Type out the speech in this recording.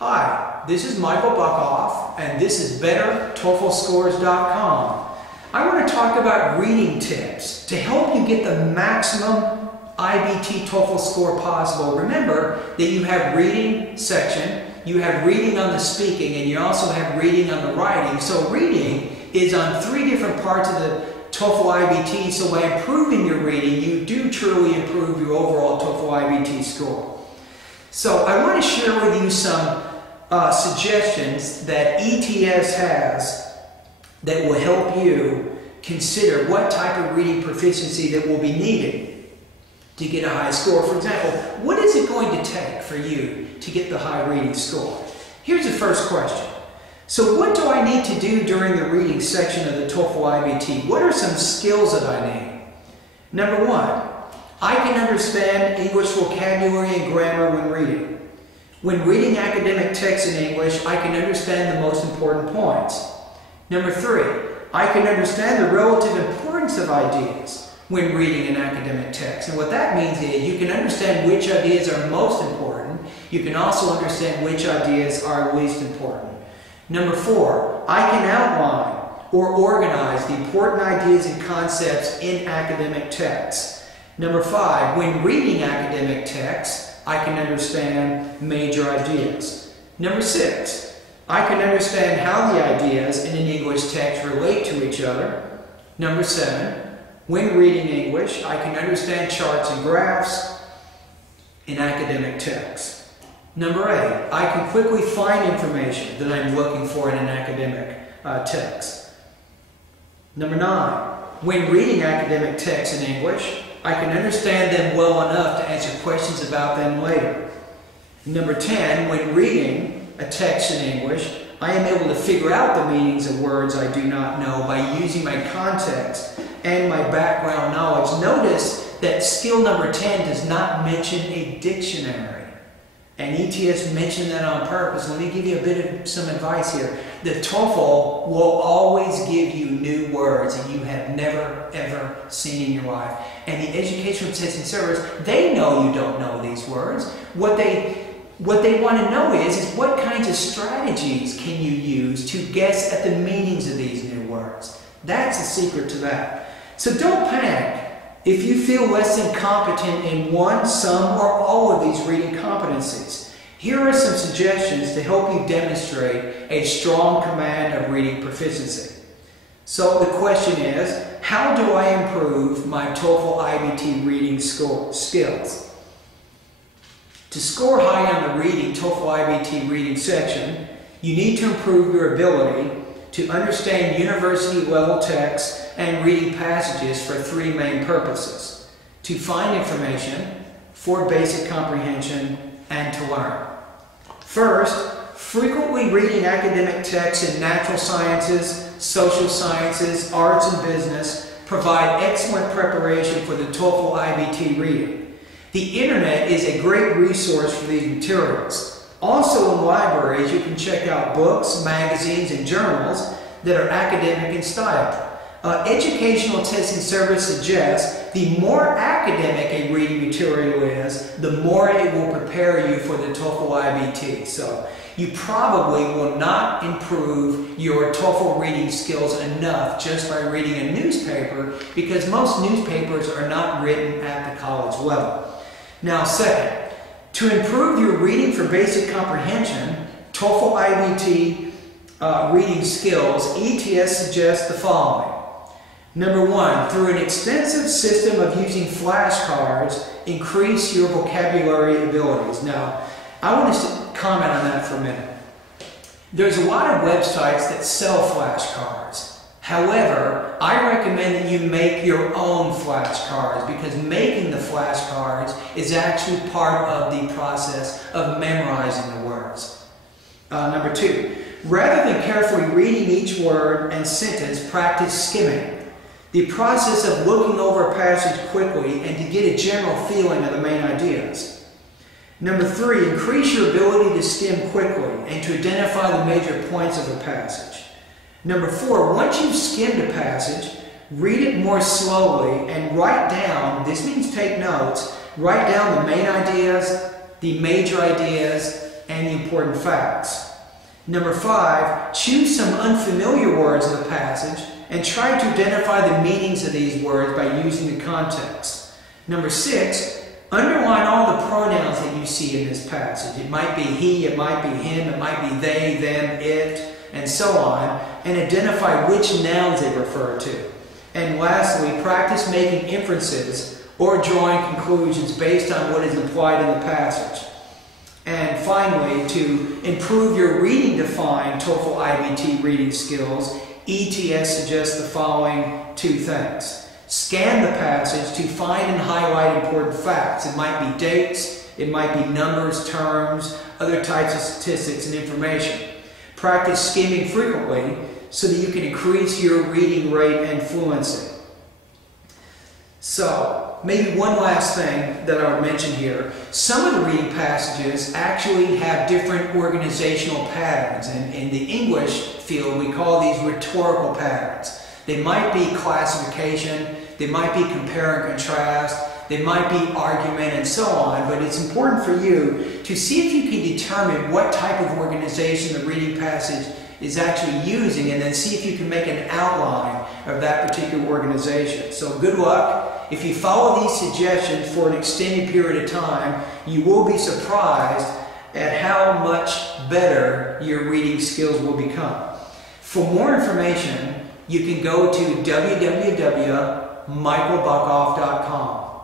Hi, this is Michael Buckhoff, and this is BetterTOEFLScores.com. I want to talk about reading tips to help you get the maximum IBT TOEFL score possible. Remember that you have reading section, you have reading on the speaking, and you also have reading on the writing. So reading is on 3 different parts of the TOEFL IBT, so by improving your reading, you do truly improve your overall TOEFL IBT score. So I want to share with you some suggestions that ETS has that will help you consider what type of reading proficiency that will be needed to get a high score. For example, what is it going to take for you to get the high reading score? Here's the first question. So what do I need to do during the reading section of the TOEFL IBT? What are some skills that I need? Number 1, I can understand English vocabulary and grammar when reading. When reading academic text in English, I can understand the most important points. Number 3, I can understand the relative importance of ideas when reading an academic text. And what that means is you can understand which ideas are most important. You can also understand which ideas are least important. Number 4, I can outline or organize the important ideas and concepts in academic texts. Number 5, when reading academic texts, I can understand major ideas. Number 6, I can understand how the ideas in an English text relate to each other. Number 7, when reading English, I can understand charts and graphs in academic texts. Number 8, I can quickly find information that I'm looking for in an academic text. Number 9, when reading academic texts in English, I can understand them well enough to answer questions about them later. Number 10, when reading a text in English, I am able to figure out the meanings of words I do not know by using my context and my background knowledge. Notice that skill number 10 does not mention a dictionary. And ETS mentioned that on purpose. Let me give you a bit of some advice here. The TOEFL will always give you new words that you have never ever seen in your life. And the Educational Testing Service, they know you don't know these words. What they want to know is what kinds of strategies can you use to guess at the meanings of these new words. That's the secret to that. So don't panic if you feel less than competent in one, some, or all of these reading competencies. Here are some suggestions to help you demonstrate a strong command of reading proficiency. So the question is, how do I improve my TOEFL IBT reading skills? To score high on the reading TOEFL IBT reading section, you need to improve your ability to understand university-level text and reading passages for 3 main purposes: to find information, for basic comprehension, and to learn. First, frequently reading academic texts in natural sciences, social sciences, arts, and business provide excellent preparation for the TOEFL IBT reading. The internet is a great resource for these materials. Also in libraries, you can check out books, magazines, and journals that are academic in style. Educational Testing Service suggests the more academic a reading material is, the more it will prepare you for the TOEFL IBT. So you probably will not improve your TOEFL reading skills enough just by reading a newspaper, because most newspapers are not written at the college level. Now, second, to improve your reading for basic comprehension, TOEFL IBT reading skills, ETS suggests the following. Number 1, through an extensive system of using flashcards, increase your vocabulary abilities. Now, I want to comment on that for a minute. There's a lot of websites that sell flashcards. However, I recommend that you make your own flashcards, because making the flashcards is actually part of the process of memorizing the words. Number 2, rather than carefully reading each word and sentence, practice skimming. The process of looking over a passage quickly and to get a general feeling of the main ideas. Number 3, increase your ability to skim quickly and to identify the major points of a passage. Number 4, once you've skimmed a passage, read it more slowly and write down, this means take notes, write down the main ideas, the major ideas, and the important facts. Number 5, choose some unfamiliar words in the passage and try to identify the meanings of these words by using the context. Number 6, underline all the pronouns that you see in this passage. It might be he, it might be him, it might be they, them, it, and so on, and identify which nouns they refer to. And lastly, practice making inferences or drawing conclusions based on what is implied in the passage. And finally, to improve your reading-defined TOEFL IBT reading skills, ETS suggests the following 2 things. Scan the passage to find and highlight important facts. It might be dates, it might be numbers, terms, other types of statistics and information. Practice skimming frequently so that you can increase your reading rate and fluency. So, maybe one last thing that I would mention here. Some of the reading passages actually have different organizational patterns, and in the English field we call these rhetorical patterns. They might be classification, they might be compare and contrast, they might be argument and so on, but it's important for you to see if you can determine what type of organization the reading passage is actually using, and then see if you can make an outline of that particular organization. So good luck. If you follow these suggestions for an extended period of time, you will be surprised at how much better your reading skills will become. For more information, you can go to www.michaelbuckhoff.com.